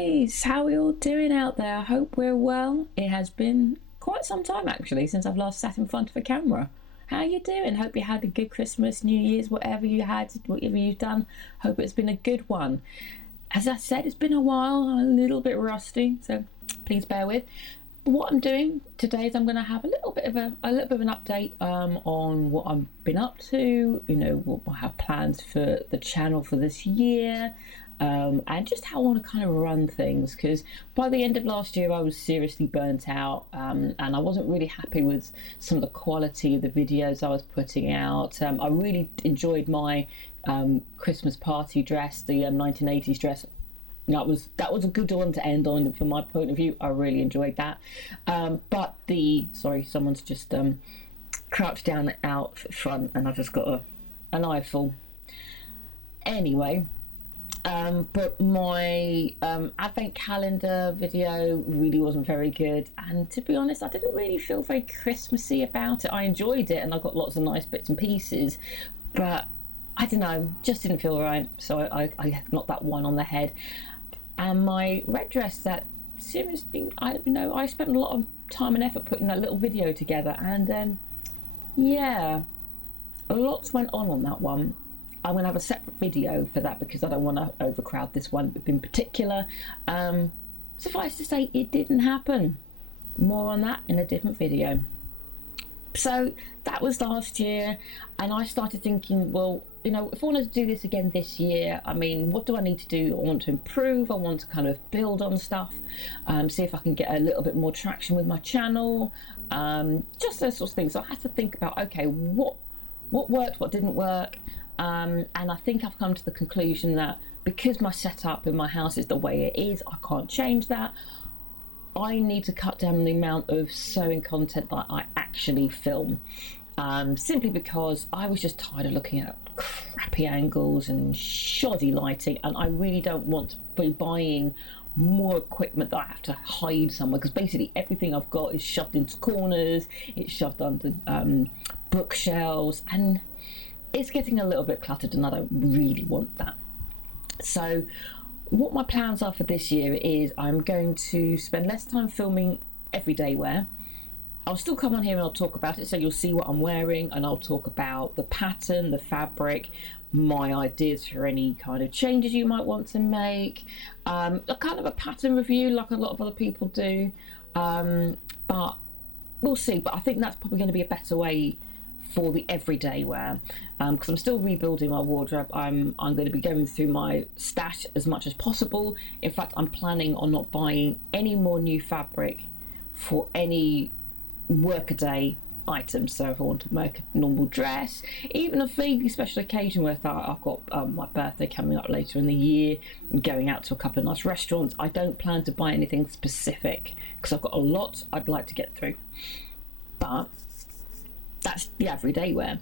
guys, how are we all doing out there? I hope we're well. It has been quite some time actually since I've last sat in front of a camera. How you doing? Hope you had a good Christmas, New Year's, whatever you had, whatever you've done. Hope it's been a good one. As I said, it's been a while, a little bit rusty, so please bear with. What I'm doing today is I'm going to have a little bit of an update on what I've been up to. You know, what I have plans for the channel for this year. And just how I want to kind of run things, because by the end of last year I was seriously burnt out, and I wasn't really happy with some of the quality of the videos I was putting out. I really enjoyed my Christmas party dress, the 1980s dress. That was a good one to end on from my point of view. I really enjoyed that. But sorry, someone's just crouched down out front and I've just got an eyeful. Anyway, but my advent calendar video really wasn't very good, and to be honest I didn't really feel very Christmassy about it. I enjoyed it and I got lots of nice bits and pieces, but I don't know, just didn't feel right, so I knocked that one on the head. And my red dress, that seriously, I spent a lot of time and effort putting that little video together, and yeah, lots went on that one. I'm going to have a separate video for that because I don't want to overcrowd this one in particular. Suffice to say, it didn't happen. More on that in a different video. So that was last year, and I started thinking, well, you know, if I wanted to do this again this year, I mean, what do I need to do? I want to improve, I want to kind of build on stuff, see if I can get a little bit more traction with my channel, just those sorts of things. So I had to think about, okay, what worked, what didn't work. And I think I've come to the conclusion that because my setup in my house is the way it is, I can't change that. I need to cut down the amount of sewing content that I actually film, simply because I was just tired of looking at crappy angles and shoddy lighting, and I really don't want to be buying more equipment that I have to hide somewhere, because basically everything I've got is shoved into corners, it's shoved under bookshelves, and it's getting a little bit cluttered, and I don't really want that. So what my plans are for this year is I'm going to spend less time filming everyday wear. I'll still come on here and I'll talk about it, so you'll see what I'm wearing, and I'll talk about the pattern, the fabric, my ideas for any kind of changes you might want to make, a kind of a pattern review like a lot of other people do, but we'll see. But I think that's probably going to be a better way for the everyday wear, because I'm still rebuilding my wardrobe. I'm going to be going through my stash as much as possible. In fact, I'm planning on not buying any more new fabric for any workaday items. So if I want to make a normal dress, even a vaguely special occasion where I've got my birthday coming up later in the year and going out to a couple of nice restaurants, I don't plan to buy anything specific because I've got a lot I'd like to get through. But that's the everyday wear.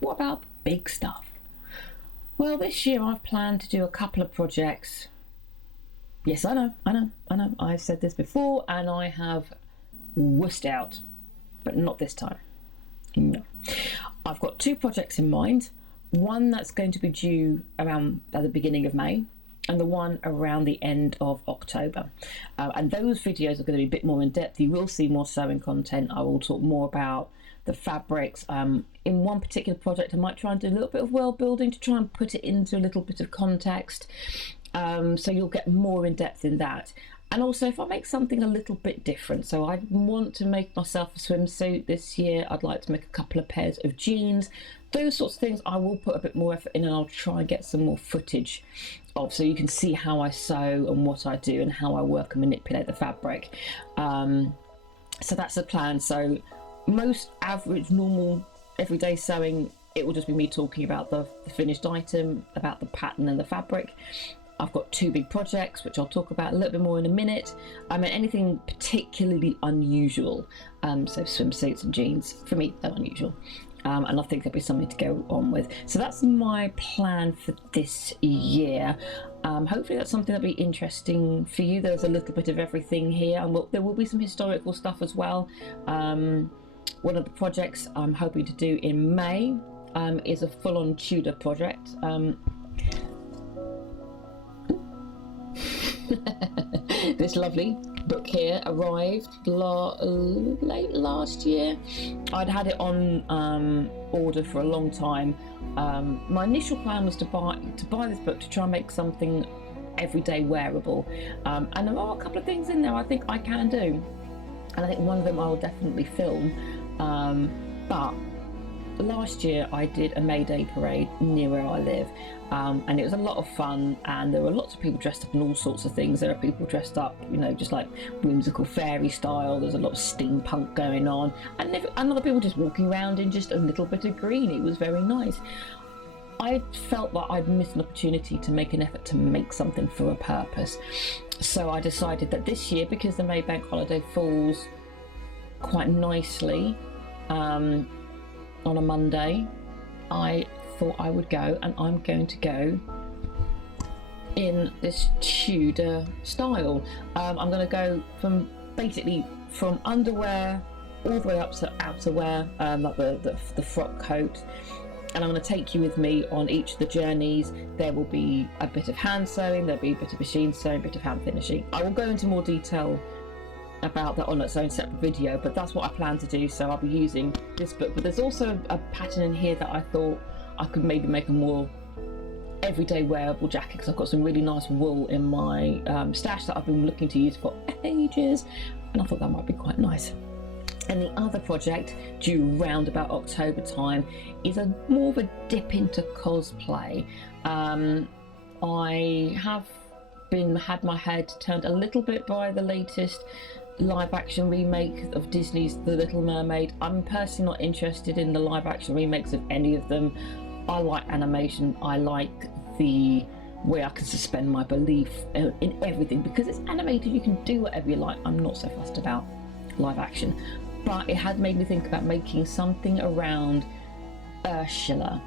What about big stuff? Well, this year I've planned to do a couple of projects. Yes, I know. I've said this before and I have wussed out, but not this time. No. I've got two projects in mind. One that's going to be due around at the beginning of May, and the one around the end of October. And those videos are going to be a bit more in depth. You will see more sewing content. I will talk more about the fabrics. In one particular project I might try and do a little bit of world building to try and put it into a little bit of context, so you'll get more in depth in that. And also, if I make something a little bit different, so I want to make myself a swimsuit this year, I'd like to make a couple of pairs of jeans, those sorts of things I will put a bit more effort in, and I'll try and get some more footage of, so you can see how I sew and what I do and how I work and manipulate the fabric. So that's the plan. So most average, normal, everyday sewing, it will just be me talking about the finished item, about the pattern and the fabric. I've got two big projects, which I'll talk about a little bit more in a minute. I mean, anything particularly unusual, so swimsuits and jeans, for me, they're unusual. And I think there'll be something to go on with. So that's my plan for this year. Hopefully that's something that'll be interesting for you. There's a little bit of everything here, and there will be some historical stuff as well. One of the projects I'm hoping to do in May is a full-on Tudor project. This lovely book here arrived late last year. I'd had it on order for a long time. My initial plan was to buy this book to try and make something everyday wearable, and there are a couple of things in there I think I can do, and I think one of them I will definitely film. But last year I did a May Day parade near where I live, and it was a lot of fun, and there were lots of people dressed up in all sorts of things. There are people dressed up, you know, just like whimsical fairy style. There's a lot of steampunk going on, and other people just walking around in just a little bit of green. It was very nice. I felt that I'd missed an opportunity to make an effort to make something for a purpose. So I decided that this year, because the May Bank holiday falls quite nicely on a Monday, I thought I would go, and I'm going to go in this Tudor style. I'm going to go from underwear all the way up to outerwear, like the frock coat. And I'm going to take you with me on each of the journeys. There will be a bit of hand sewing, there'll be a bit of machine sewing, a bit of hand finishing. I will go into more detail about that on its own separate video, but that's what I plan to do. So I'll be using this book, but there's also a pattern in here that I thought I could maybe make a more everyday wearable jacket, because I've got some really nice wool in my stash that I've been looking to use for ages, and I thought that might be quite nice. And the other project, due round about October time, is more of a dip into cosplay. I have had my head turned a little bit by the latest live action remake of Disney's The Little Mermaid. I'm personally not interested in the live action remakes of any of them. I like animation. I like the way I can suspend my belief in everything, because it's animated, you can do whatever you like. I'm not so fussed about live action. But it had made me think about making something around Ursula,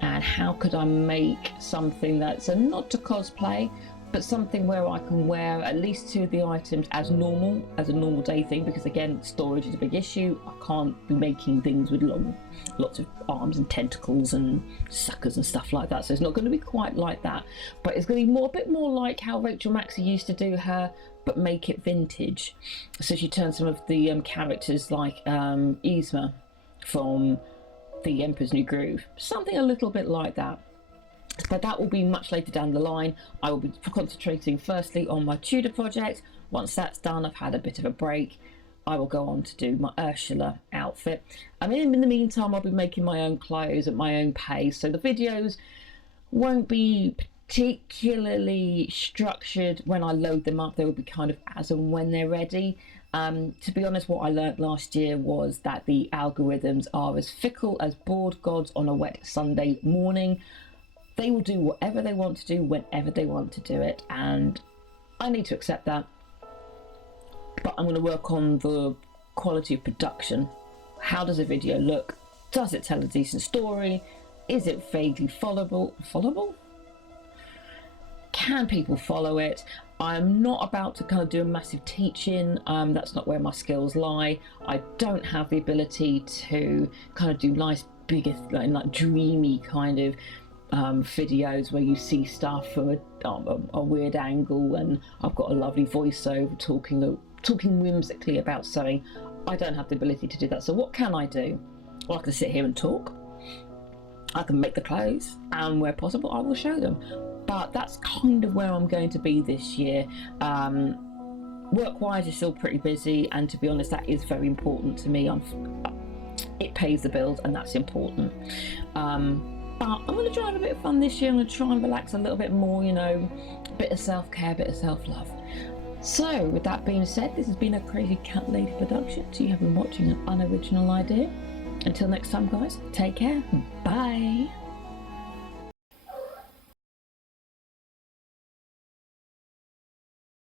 and how could I make something that's a nod to cosplay, but something where I can wear at least two of the items as a normal day thing, because again, storage is a big issue. I can't be making things with lots of arms and tentacles and suckers and stuff like that, so it's not going to be quite like that, but it's going to be a bit more like how Rachel Maxey used to do her, but make it vintage. So she turned some of the characters like Yzma from The Emperor's New Groove, something a little bit like that. But that will be much later down the line. I will be concentrating firstly on my Tudor project. Once that's done, I've had a bit of a break, I will go on to do my Ursula outfit. I mean, in the meantime, I'll be making my own clothes at my own pace, so the videos won't be particularly structured when I load them up. They will be kind of as and when they're ready. To be honest, what I learnt last year was that the algorithms are as fickle as bored gods on a wet Sunday morning. They will do whatever they want to do whenever they want to do it, and I need to accept that. But I'm going to work on the quality of production. How does a video look? Does it tell a decent story? Is it vaguely followable? Can people follow it? I'm not about to kind of do a massive teaching. That's not where my skills lie. I don't have the ability to kind of do nice, big, like dreamy kind of videos where you see stuff from a weird angle, and I've got a lovely voiceover talking whimsically about sewing. I don't have the ability to do that. So what can I do? Well, I can sit here and talk. I can make the clothes, and where possible I will show them. But that's kind of where I'm going to be this year. Work-wise, it's still pretty busy, and to be honest, that is very important to me. It pays the bills, and that's important. But I'm going to try and have a bit of fun this year. I'm going to try and relax a little bit more, you know, a bit of self-care, a bit of self-love. So, with that being said, this has been a Crazy Cat Lady production. So you have been watching An Unoriginal Idea. Until next time, guys, take care. Bye.